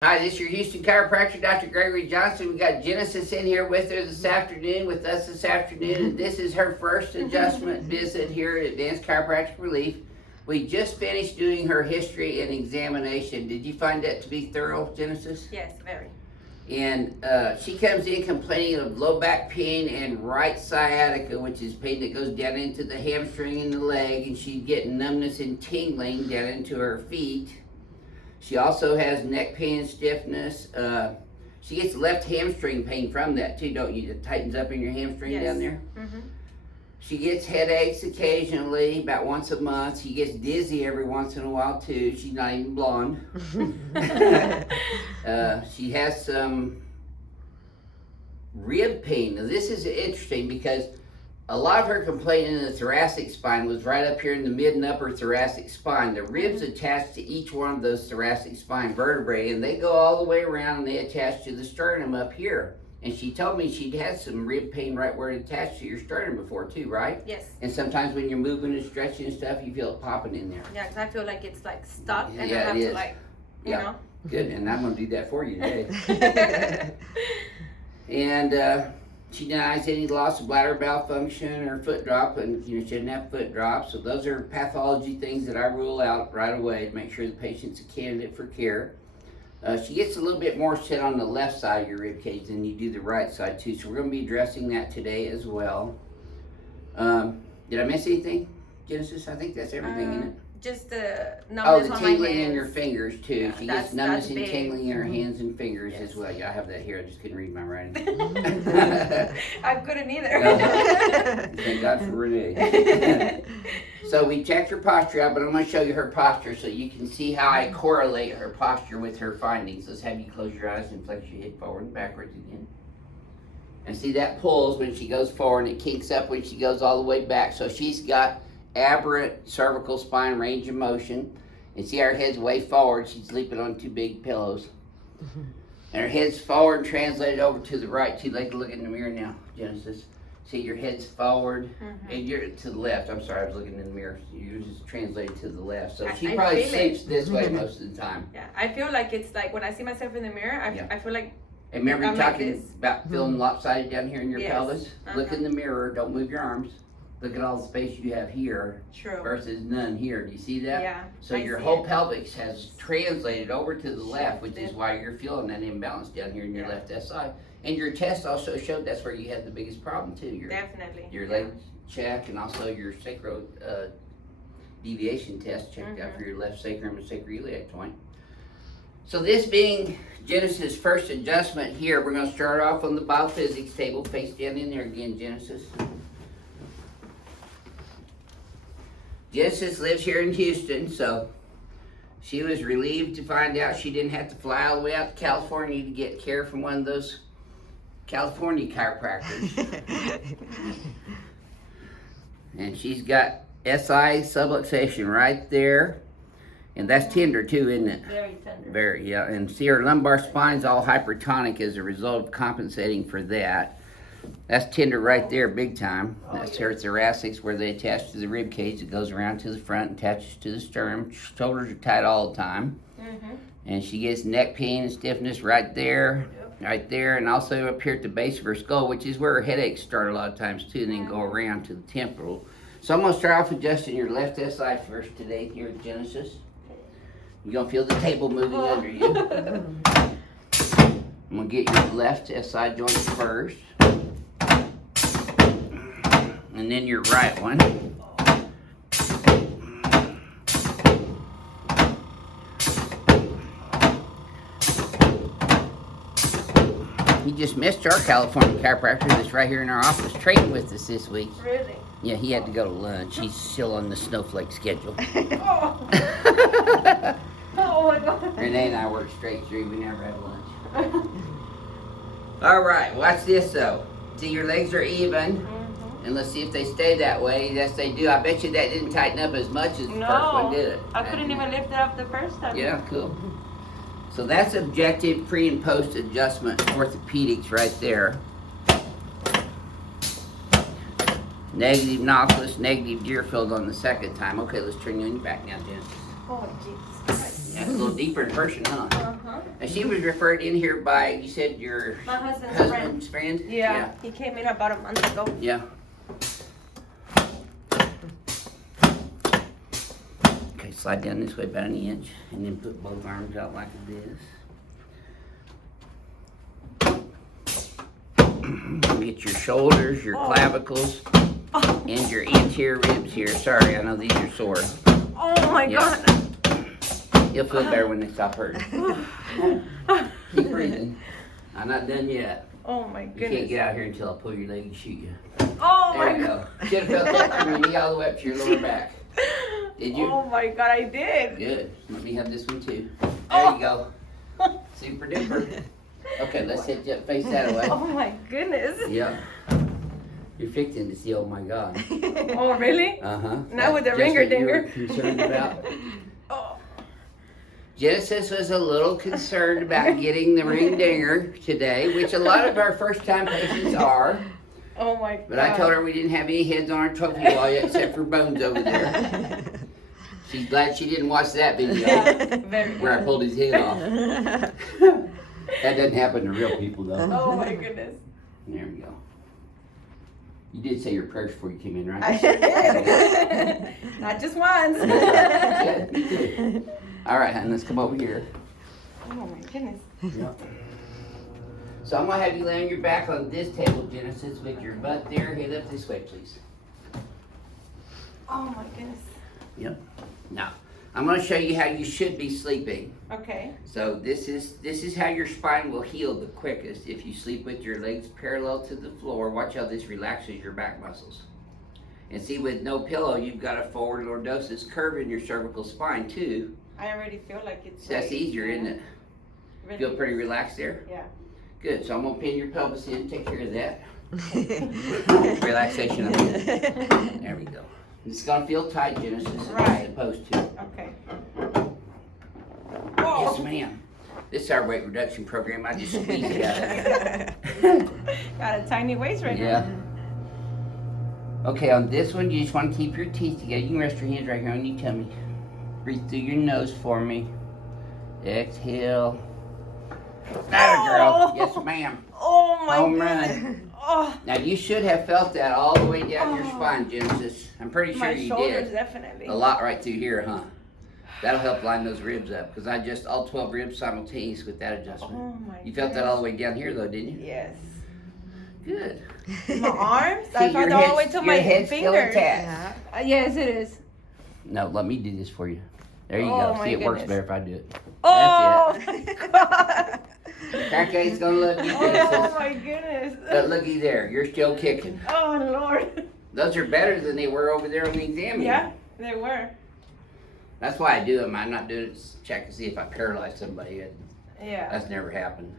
Hi, this is your Houston chiropractor, Dr. Gregory Johnson. We got Genesis in here with us this afternoon, and this is her first adjustment visit here at Advanced Chiropractic Relief. We just finished doing her history and examination. Did you find that to be thorough, Genesis? Yes, very. And she comes in complaining of low back pain and right sciatica, which is pain that goes down into the hamstring and the leg, and she's getting numbness and tingling down into her feet. She also has neck pain and stiffness. She gets left hamstring pain from that too, don't you? It tightens up in your hamstring down there. Mm-hmm. She gets headaches occasionally, about once a month. She gets dizzy every once in a while too. She's not even blonde. She has some rib pain. Now this is interesting because a lot of her complaint in the thoracic spine was right up here in the mid and upper thoracic spine. The ribs attach to each one of those thoracic spine vertebrae, and they go all the way around and they attach to the sternum up here. And she told me she'd had some rib pain right where it attached to your sternum before too, right? Yes. And sometimes when you're moving and stretching and stuff, you feel it popping in there. Yeah, because I feel like it's like stuck and Yeah, I have it to is. like, you know. Good, and I'm going to do that for you today. And she denies any loss of bladder bowel function or foot drop, and she didn't have foot drop. So those are pathology things that I rule out right away to make sure the patient's a candidate for care. She gets a little bit more set on the left side of your rib cage than you do the right side too. So we're going to be addressing that today as well. Did I miss anything, Genesis? I think that's everything in it. Just the Oh, numbness the on my tingling in hands. your fingers too. Yeah, She that's gets numbness and big. tingling in her hands and fingers Yes. as well. Yeah, I have that here. I just couldn't read my writing. I couldn't either. No. Thank God for Renee. So we checked her posture out, but I'm going to show you her posture so you can see how I correlate her posture with her findings. Let's have you close your eyes and flex your head forward and backwards again. And see that pulls when she goes forward and it kinks up when she goes all the way back. So she's got aberrant cervical spine range of motion. And see her head's way forward. She's sleeping on two big pillows. And her head's forward and translated over to the right too. Like look in the mirror now, Genesis. See your head's forward and you're to the left. I'm sorry, I was looking in the mirror. Yours is translated to the left. So she I probably feel sleeps it. this way most of the time. Yeah, I feel like it's like when I see myself in the mirror, I feel like And remember you I'm like talking this. about feeling lopsided down here in your Yes. pelvis? Look in the mirror, don't move your arms. Look at all the space you have here true. versus none here. Do you see that? Yeah. So I your see whole it. pelvis has translated over to the left, which is Shifted. why you're feeling that imbalance down here in your Yeah. left SI. And your test also showed that's where you had the biggest problem too. Definitely. Your leg check and also your sacro deviation test checked out for your left sacrum and sacroiliac joint. So this being Genesis' first adjustment here, we're going to start off on the BioPhysics table. Face down in there again, Genesis. Genesis lives here in Houston, so she was relieved to find out she didn't have to fly all the way out to California to get care from one of those California chiropractors. And she's got SI subluxation right there. And that's tender too, isn't it? Very tender. Very, yeah. And see her lumbar spine's all hypertonic as a result of compensating for that. That's tender right there, big time. That's her thoracics where they attach to the rib cage. It goes around to the front, attaches to the sternum. Shoulders are tight all the time. And she gets neck pain and stiffness right there, and also up here at the base of her skull, which is where her headaches start a lot of times too, and then go around to the temporal. So I'm going to start off adjusting your left SI first today here at Genesis. You're going to feel the table moving under you. I'm going to get your left SI joint first. And then your right one. You just missed our California chiropractor that's right here in our office training with us this week. Really? Yeah, he had to go to lunch. He's still on the snowflake schedule. Oh. Oh my God. Renee and I work straight through. We never have lunch. All right, watch this though. See, your legs are even. And let's see if they stay that way. Yes, they do. I bet you that didn't tighten up as much as the first one, did it? I couldn't even lift it up the first time. Yeah, cool. So that's objective pre and post adjustment orthopedics right there. Negative Nautilus, negative Deerfield on the second time. Okay, let's turn you on your back now, Jen. Oh, Jesus Christ. That's a little deeper in person, huh? Uh-huh. And she was referred in here by, you said your My husband's friend? Yeah, he came in about a month ago. Yeah. Okay, slide down this way about an inch, and then put both arms out like this. Get your shoulders, your clavicles, and your anterior ribs here. Sorry, I know these are sore. Oh my God. You'll feel better when they stop hurting. Keep breathing. I'm not done yet. Oh my You goodness. can't get out here until I pull your leg and shoot you. Oh There my you God. go. Should have felt that from your knee all the way up to your lower back. Did you? Oh my God, I did. Good. Let me have this one too. There you go. Super duper. Okay, let's hit that, face that away. Oh my goodness. Yeah. You're fixing to see, oh my God. Oh really? Uh-huh. Not with the Just ringer what you were dinger. concerned about. Oh. Genesis was a little concerned about getting the ring dinger today, which a lot of our first time patients are. Oh my God. But I told her we didn't have any heads on our trophy wall yet except for Bones over there. She's glad she didn't watch that video Yeah, very where I good. pulled his head off. That doesn't happen to real people though. Oh my goodness. There we go. You did say your prayers before you came in, right? I sure did. Not just once. Yeah, me too. All right, hon, let's come over here. Oh my goodness. So I'm gonna have you lay on your back on this table, Genesis, with your butt there. Head up this way, please. Oh my goodness. Yep. Now, I'm gonna show you how you should be sleeping. Okay. So this is how your spine will heal the quickest if you sleep with your legs parallel to the floor. Watch how this relaxes your back muscles. And see, with no pillow, you've got a forward lordosis curve in your cervical spine too. I already feel like it's. So that's right. easier, isn't it? Really Feel pretty relaxed there? Yeah. Good. So I'm gonna pin your pelvis in. Take care of that. Relaxation. I mean. There we go. It's gonna feel tight, Genesis. Right. It's supposed to. Okay. Yes, ma'am. This is our weight reduction program. I just squeeze it out of you. Got a tiny waist right Yeah. now. Okay, on this one, you just want to keep your teeth together. You can rest your hands right here on your tummy. Breathe through your nose for me. Exhale. Atta girl. Yes, ma'am. Oh my Home goodness. run. Oh, Now, you should have felt that all the way down your spine, Genesis. I'm pretty sure my you shoulders did. definitely. A lot right through here, huh? That'll help line those ribs up, because I adjust all 12 ribs simultaneous with that adjustment. Oh my You felt that all the way down here, though, didn't you? Yes. Good. My arms? See, I felt your all the head's- way to your my head's still fingers. attached. Yes, it is. No, let me do this for you. There you Oh, go. my See, it works goodness. better if I do it. Oh my God. Crackhead's gonna love you, Oh Genesis. my goodness. But looky there, you're still kicking. Oh Lord. Those are better than they were over there on the exam. Yeah, they were. That's why I do them. I'm not doing it to check to see if I paralyze somebody. Yeah. That's never happened.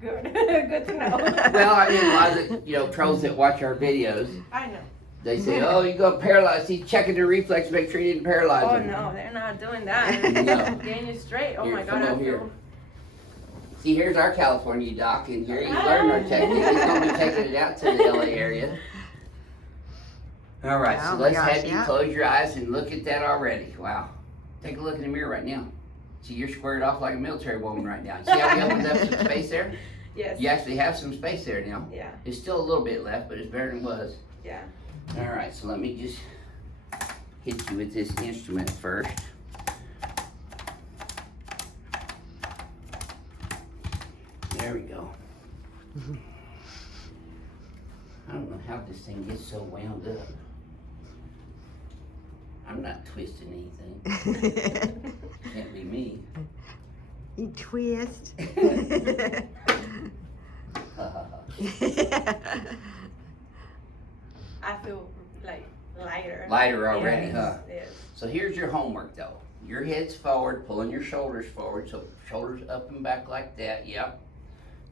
Good. Good to know. Well, I mean, a lot of the, trolls that watch our videos, I know. they say, oh, you got paralyzed. He's checking the reflex, make sure he didn't paralyze Oh him. no, they're not doing that. No. Getting you straight. Oh Here, my come God, I over here. feel. See, here's our California doc, and here he's learned our technique. He's going to be taking it out to the LA area. All right, Oh so my let's gosh, have you yeah. close your eyes and look at that already. Wow. Take a look in the mirror right now. See, you're squared off like a military woman right now. See how we opened up some space there? Yes. You actually have some space there now. Yeah. There's still a little bit left, but it's better than it was. Yeah. All right, so let me just hit you with this instrument first. There we go. I don't know how this thing gets so wound up. I'm not twisting anything. Can't be me. You twist. I feel like lighter. Lighter already, Yes, huh? Yes. So here's your homework though. Your head's forward, pulling your shoulders forward. So shoulders up and back like that, yep.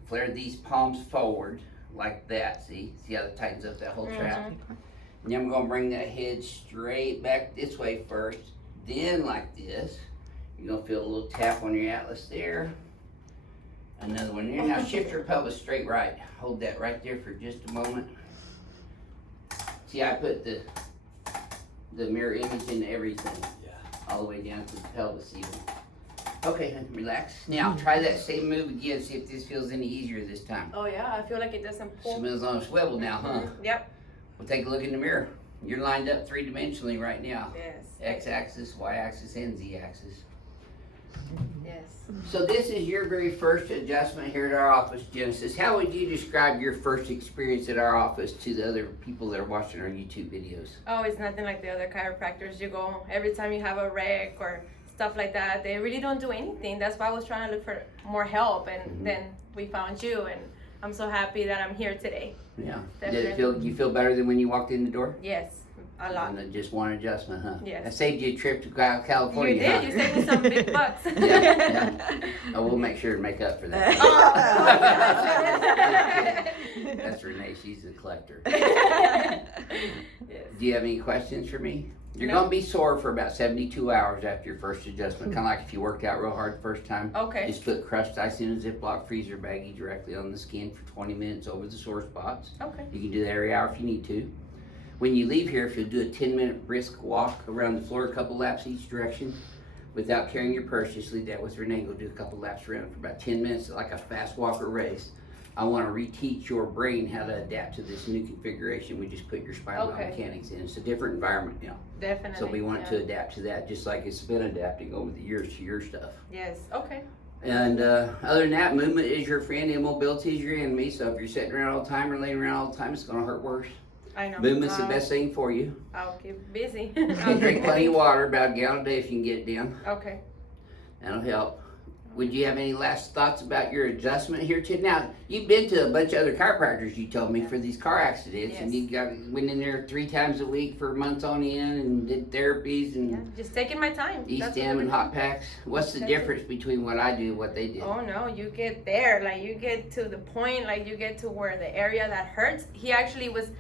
Flare these palms forward like that, see? See how that tightens up that whole trap? And then we're gonna bring that head straight back this way first, then like this. You're gonna feel a little tap on your atlas there. Another one there. Now shift your pelvis straight right. Hold that right there for just a moment. See, I put the mirror image in everything. Yeah. All the way down to the pelvis even. Okay, honey, relax. Now try that same move again. See if this feels any easier this time. Oh yeah, I feel like it doesn't pull. Smells on a swivel now, huh? Yep. We'll take a look in the mirror. You're lined up three-dimensionally right now. Yes. X-axis, Y-axis, and Z-axis. Yes. So this is your very first adjustment here at our office, Genesis. How would you describe your first experience at our office to the other people that are watching our YouTube videos? Oh, it's nothing like the other chiropractors. You go every time you have a wreck or stuff like that. They really don't do anything. That's why I was trying to look for more help, and then we found you, and I'm so happy that I'm here today. Yeah. Definitely. Did you feel better than when you walked in the door? Yes, a lot. And just one adjustment, huh? Yes. That saved you a trip to California. You did. Huh? You saved me some big bucks. Yeah. Oh, we'll make sure to make up for that. That's Renee. She's a collector. Yes. Do you have any questions for me? You're No. going to be sore for about 72 hours after your first adjustment. Kind of like if you worked out real hard the first time. Okay. Just put crushed ice in a Ziploc freezer baggie directly on the skin for 20 minutes over the sore spots. Okay. You can do that every hour if you need to. When you leave here, if you'll do a 10-minute brisk walk around the floor, a couple laps each direction, without carrying your purse, just leave that with Renee. Go do a couple laps around for about 10 minutes, like a fast walker race. I want to reteach your brain how to adapt to this new configuration. We just put your spinal biomechanics in. It's a different environment now. Definitely. So we want to adapt to that, just like it's been adapting over the years to your stuff. Yes. Okay. And other than that, movement is your friend, immobility is your enemy. So if you're sitting around all the time or laying around all the time, it's going to hurt worse. I know. Movement's the best thing for you. I'll keep busy. And drink plenty of water, about a gallon a day if you can get it down. Okay. That'll help. Would you have any last thoughts about your adjustment here today? Now, you've been to a bunch of other chiropractors, you told me, for these car accidents, and you went in there 3 times a week for months on end and did therapies and just taking my time. E-stem and hot packs. What's the difference between what I do and what they did? Oh no, you get there, like you get to the point, like you get to where the area that hurts. He actually was,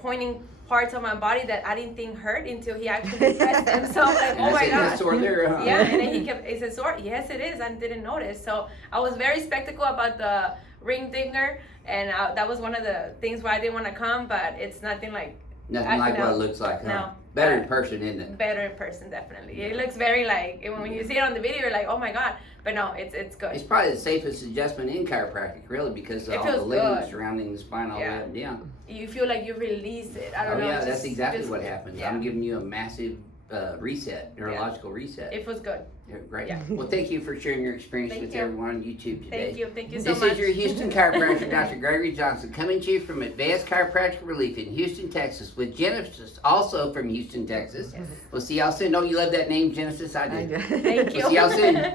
pointing parts of my body that I didn't think hurt until he actually pressed them. So I'm like, oh my God. That's sore there, huh? Yeah, and then he said, sore? Yes, it is. I didn't notice. So I was very skeptical about the ring dinger, and that was one of the things why I didn't want to come, but it's nothing like. Nothing like what it looks like, huh? No. Better in person, isn't it? Better in person, definitely. It looks very when you see it on the video, you're like, oh my God. But no, it's good. It's probably the safest adjustment in chiropractic, really, because of all the ligaments surrounding the spine all the way up down. You feel like you release it. I don't know. Yeah, that's exactly what happens. Yeah. I'm giving you a massive reset, neurological reset. It was good. Yeah, great. Yeah. Well, thank you for sharing your experience with everyone on YouTube today. Thank you so much. This is your Houston chiropractor, Dr. Gregory Johnson, coming to you from Advanced Chiropractic Relief in Houston, Texas, with Genesis, also from Houston, Texas. Yes. We'll see y'all soon. Oh, you love that name, Genesis? I do. Thank you. We'll see y'all soon.